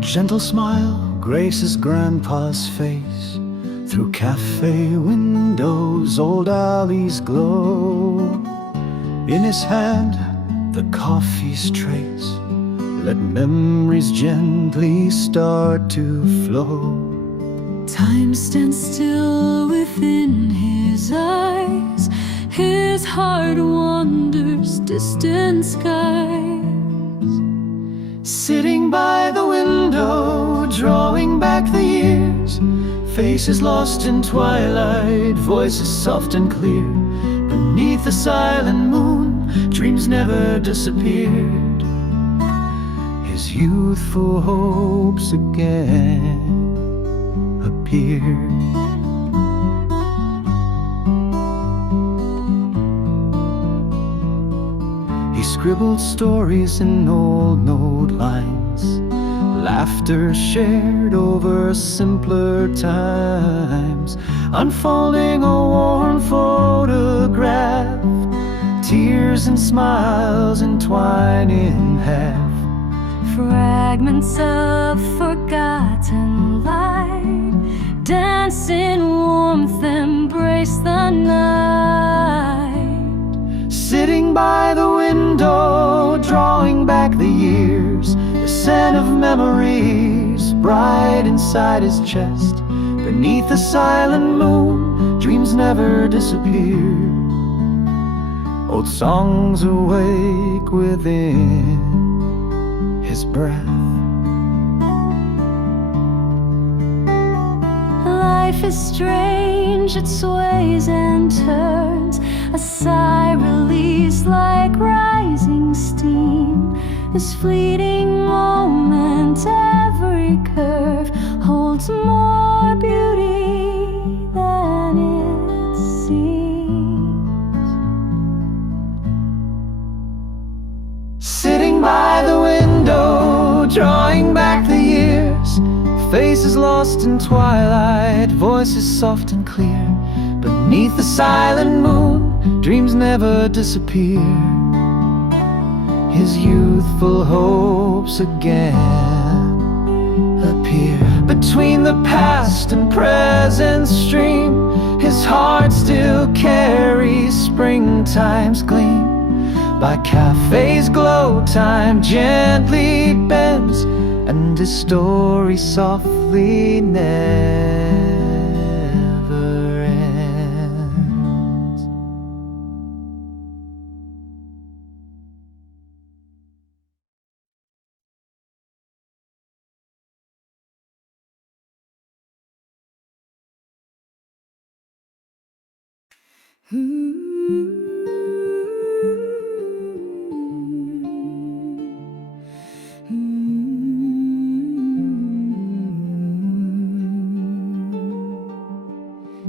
gentle smile graces grandpa's face. Through cafe windows old alleys glow. In his hand the coffee's trace. Let memories gently start to flow. Time stands still within his eyes. His heart wanders distant skies. Sitting by the window, drawing back the years. Faces lost in twilight, voices soft and clear. Beneath the silent moon, dreams never disappeared. His youthful hopes again appeared. He scribbled stories in old note lines, laughter shared over simpler times, unfolding a worn photograph, tears and smiles entwined in half. Fragments of forgotten light dance in warmth, embrace the night. Sitting by the window, drawing back the years, the scent of memories bright inside his chest. Beneath the silent moon, dreams never disappear. Old songs awake within his breath. Life is strange, it sways and turns. A sigh released like rising steam. This fleeting moment, every curve holds more beauty than it seems. Sitting by the window, drawing back the years, faces lost in twilight, voices soft and clear. Beneath the silent moon, dreams never disappear. His youthful hopes again appear. Between the past and present stream, his heart still carries springtime's gleam. By cafe's glow, time gently bends, and his story softly never ends.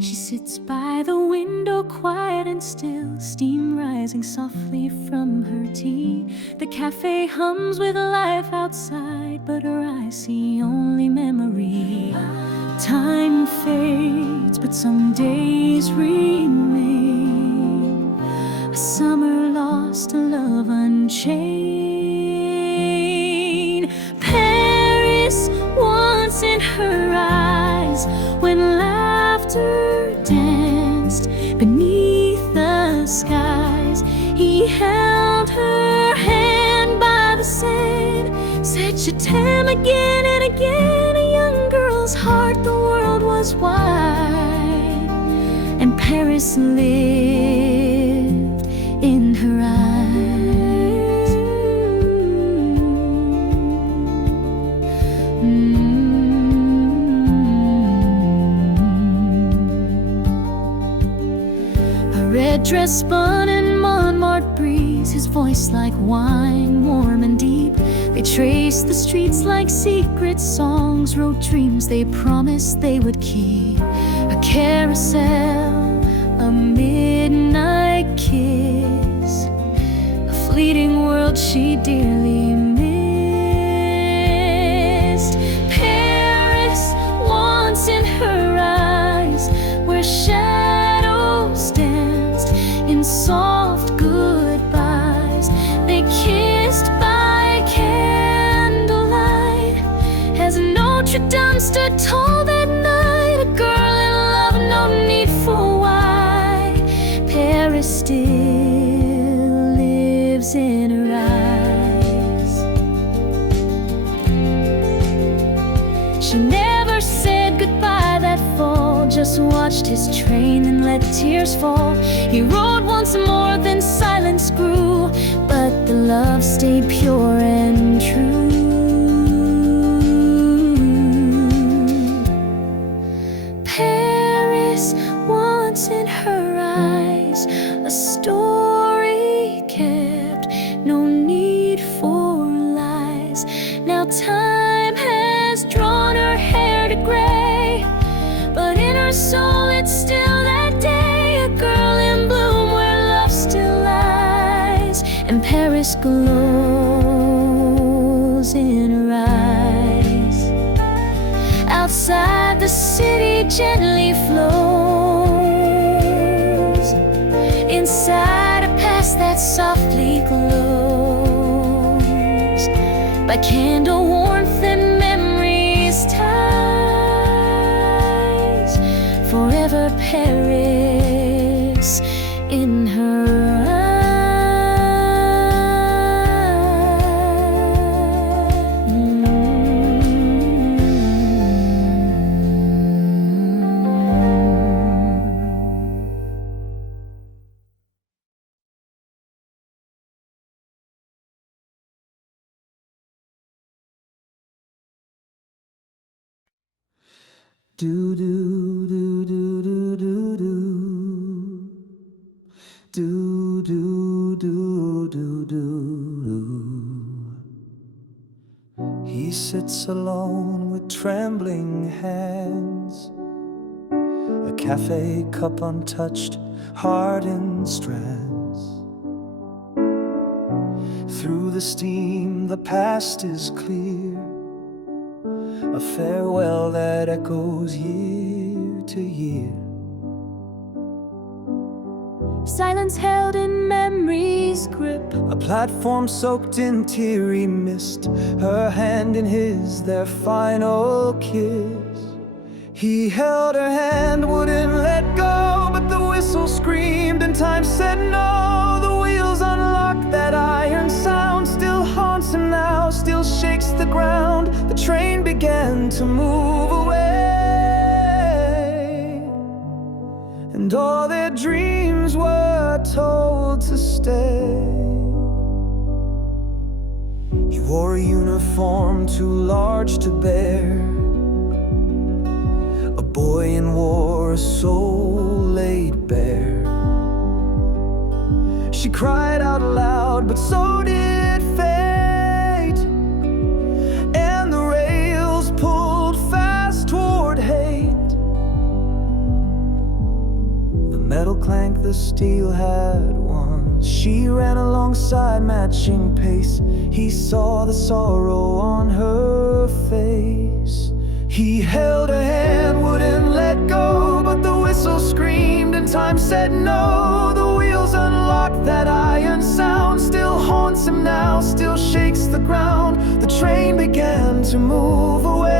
She sits by the window, quiet and still, steam rising softly from her tea. The cafe hums with life outside, but her eyes see only memory. Time fades, but some days remain. A summer lost, a love unchained. Paris once in her eyes, when laughter danced beneath the skies. He held her hand by the sand, said 𝗽𝗹𝘆𝘆𝗶𝘀𝘁 again and again. A young girl's heart, the world was wide, and Paris lived in her eyes. Red dress spun in Montmartre breeze, his voice like wine, warm and deep. They traced the streets like secret songs, wrote dreams they promised they would keep. A carousel, a midnight kiss, a fleeting world she dearly missed. Paris once in her eyes, where shadows danced in soft goodbyes. They kissed by candlelight, lion stood tall that night, a girl in love, no need for why. Paris still lives in her eyes. She never said goodbye that fall, just watched his train and let tears fall. He rode once more, then silence grew, but the love stayed pure and true. Paris, once in her eyes, a story kept, no need for lies. Now time has drawn her hair to gray, but in her soul it's still that day, a girl in bloom where love still lies, and Paris glows in her eyes. Outside the city gently flows, inside a past that softly glows, by candle warmth and memories ties, forever Paris in her Do do do do do do do do do do do. He sits alone with trembling hands, a cafe cup untouched, hardened strands. Through the steam, the past is clear, a farewell that echoes year to year. silence held in memory's grip, A platform soaked in teary mist, her hand in his, their final kiss. He held her hand, wouldn't let go, but the whistle screamed and time said no. The wheels unlocked, that iron sound still haunts him now, still shakes the ground. The train began to move away, and all their dreams were told to stay. He wore a uniform too large to bear, a boy in war, a soul laid bare. She cried out loud, but so did fate, and the rails pulled fast toward hate. The metal clanked, the steel had won. She ran alongside, matching pace. He saw the sorrow on her face. He held her hand, wouldn't let go, but the whistle screamed and time said no. The wheels unlocked, that iron sound still haunts him now, still shakes the ground. The train began to move away,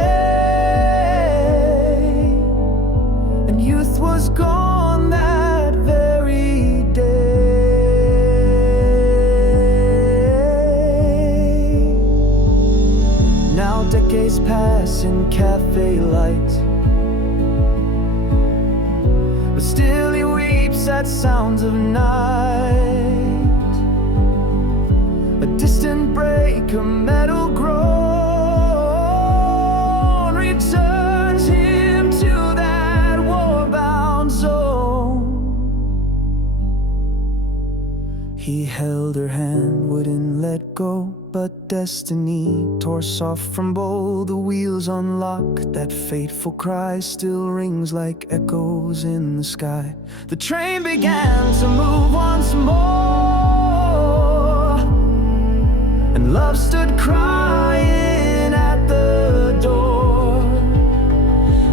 and youth was gone that very day. Now decades pass in cafe light, but still he weeps at sounds of night. A distant break, a metal groan, returns him to that war-bound zone. He held her hand, wouldn't let go, but destiny tore soft from bow. The wheels unlocked, that fateful cry still rings like echoes in the sky. The train began to move once more, and love stood crying at the door.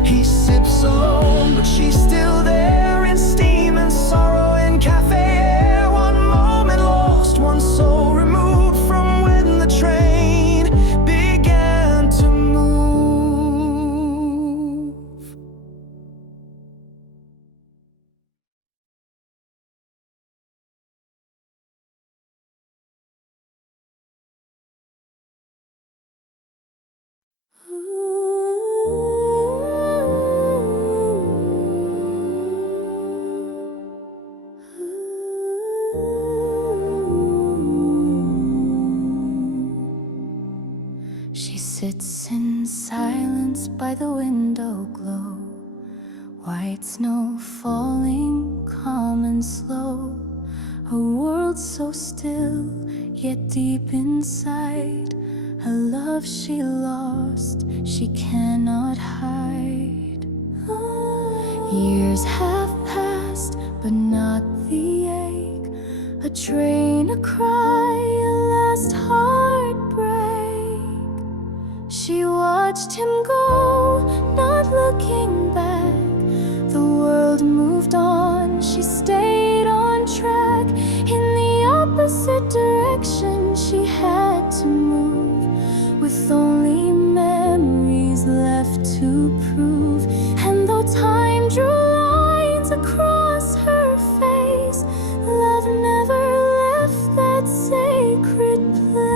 He sips alone, but she's still there, in steam and sorrow in cafe air. One moment lost, one soul removed from when the train began to move. She sits in silence by the window glow, white snow falling calm and slow. A world so still, yet deep inside, a love she lost, she cannot hide. Years have passed, but not the ache. A train, a cry, a last heartbreak. She watched him go, not looking back. The world moved on, she stayed on track. In the opposite direction she had to move, with only memories left to prove. And though time drew lines across her face, love never left that sacred place.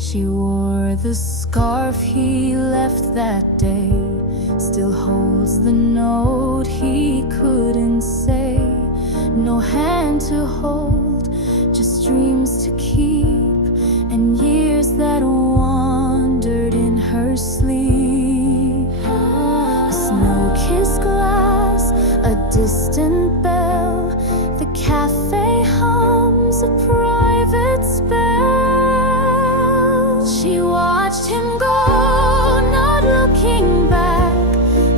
She wore the scarf he left that day, still holds the note he couldn't say. No hand to hold, just dreams to keep, and years that wandered in her sleep. A snow-kissed glass, a distant bell, the cafe hums a private spell. She watched him go, not looking back.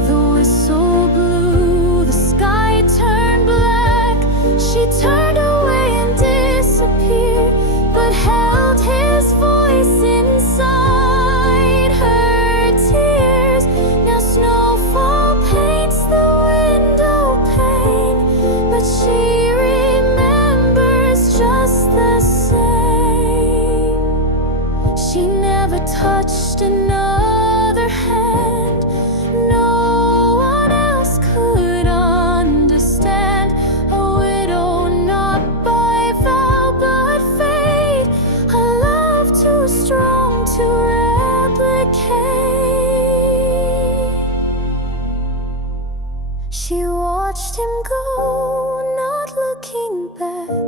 The whistle blew, the sky turned black. She turned away and disappeared, but held his voice inside her tears. Now snowfall paints the window pane, but she remembers just the same. She never touched another hand. No one else could understand. A widow not by vow but fate, a love too strong to replicate. She watched him go, not looking back.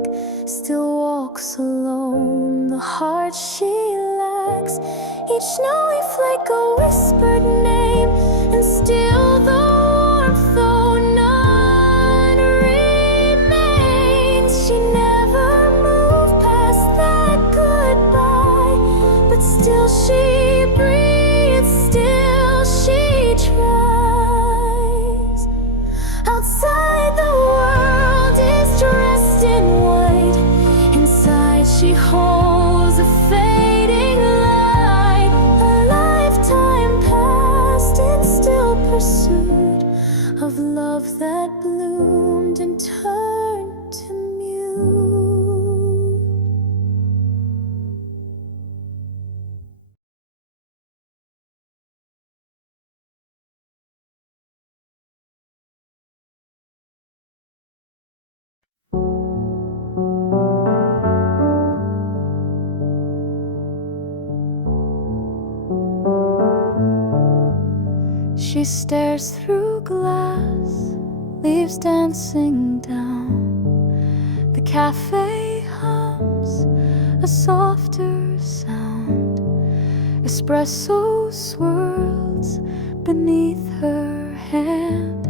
Still walks alone, the heart she lacks. Each snowy flake a whispered name, and still the warmth, though none remains. She never moved past that goodbye, but still she breathes, still she tries. Outside the world is dressed in white, inside she holds a fading light. A lifetime past in still pursuit of love that bloomed and turned to mute. She stares through glass, leaves dancing down. The cafe hums a softer sound. Espresso swirls beneath her hand,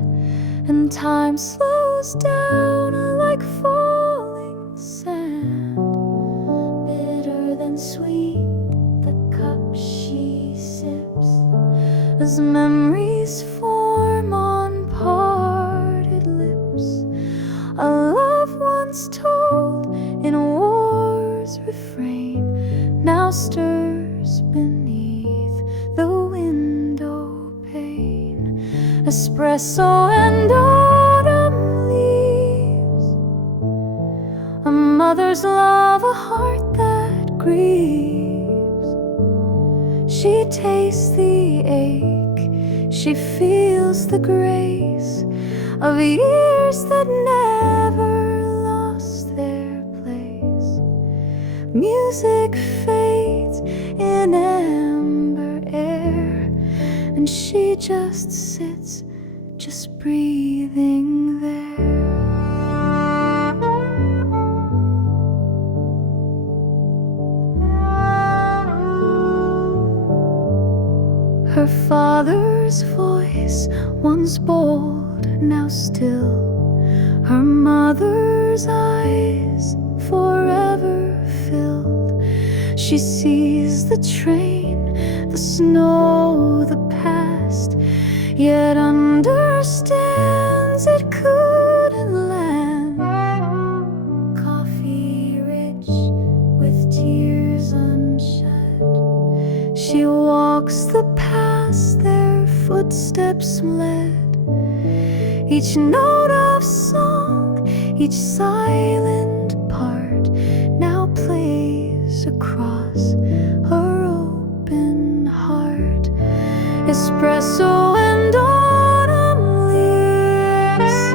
and time slows down like falling sand. Bitter than sweet, the cup she sips, as memories form on parted lips. A love once told in war's refrain now stirs beneath the window pane. Espresso and autumn leaves, a mother's love, a heart that grieves. She tastes the ache, she feels the grace of years that never lost their place. Music fades in amber air, and she just sits, just breathing there. Her father's voice, once bold, now still. Her mother's eyes, forever filled. She sees the train, the snow, the past, yet understands it couldn't land. Coffee rich with tears unshed, she walks the paths their footsteps led. Each note of song, each silent part now plays across her open heart. Espresso and autumn leaves,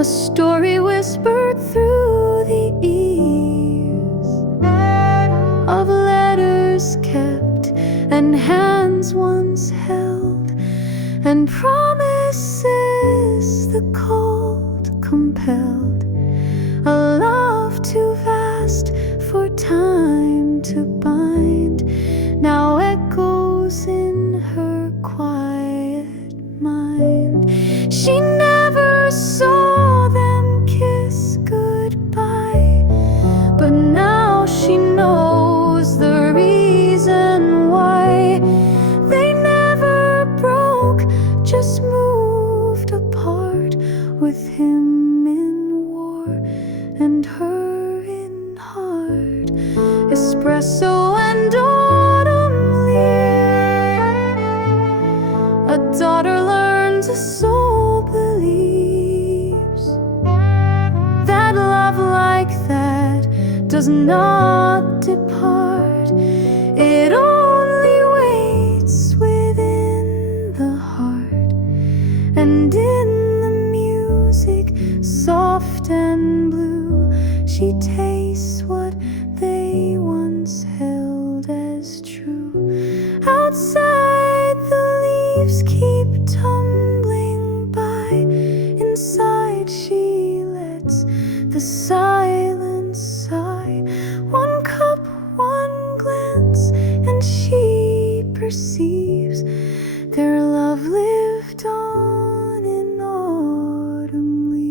a story whispered through the eaves of letters kept and hands once held, and promises the cold compelled. A love too vast for time to bind now echoes in her quiet mind. She never saw them kiss goodbye, but now she knows the reason why. They never broke, just moved apart, with him in war and her in heart. Espresso and autumn leaves, a daughter learns, a soul believes that love like that does not depart. It only waits within the heart, and in the music soft and blue she tastes what they once held as true. Outside the leaves keep tumbling by, inside she lets the silence sigh. One cup, one glance, and she perceives their love lived on in autumn leaves.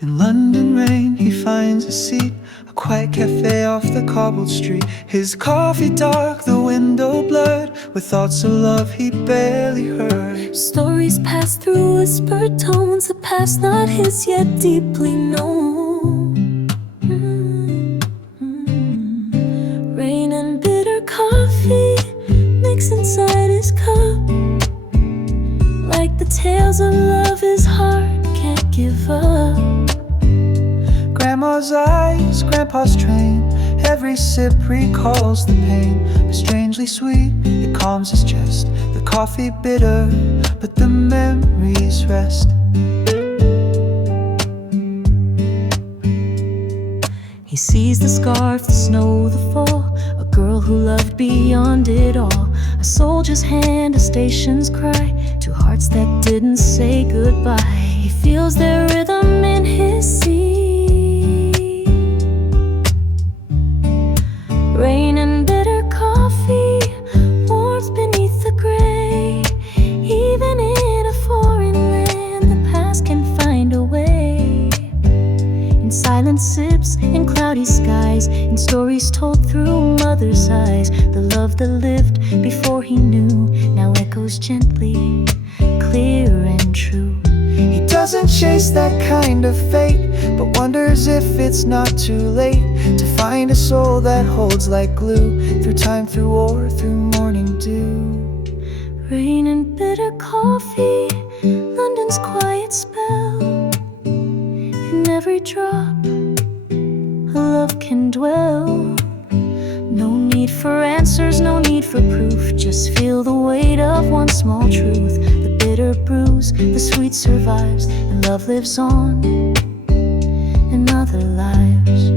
In London rain, he finds a seat, a quiet cafe off the cobbled street. His coffee dark, the window blurred, with thoughts of love he barely heard. Stories pass through whispered tones, the past not his yet deeply known. Rain and bitter coffee mix inside his cup, like the tales of love his heart can't give up. Grandma's eyes, grandpa's train, every sip recalls the pain. But strangely sweet, it calms his chest. The coffee bitter, but the memories rest. He sees the scarf, the snow, the fall, a girl who loved beyond it all. A soldier's hand, a station's cry, two hearts that didn't say goodbye. He feels their rhythm in his sea. Rain and bitter coffee, warmth beneath the gray. Even in a foreign land, the past can find a way. In silent sips, in cloudy skies, in stories told through mother's eyes. The love that lived before he knew now echoes gently, clear and true. He doesn't chase that kind of fate, but wonders if it's not too late to find a soul that holds like glue, through time, through war, through morning dew. Rain and bitter coffee, London's quiet spell. In every drop, a love can dwell. No need for answers, no need for proof. Just feel the weight of one small truth. The bitter bruise, the sweet survives, and love lives on in other lives.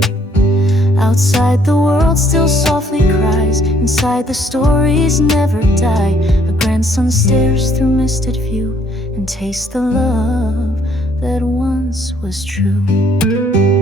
Outside the world still softly cries. Inside the stories never die. A grandson stares through misted view and tastes the love that once was true.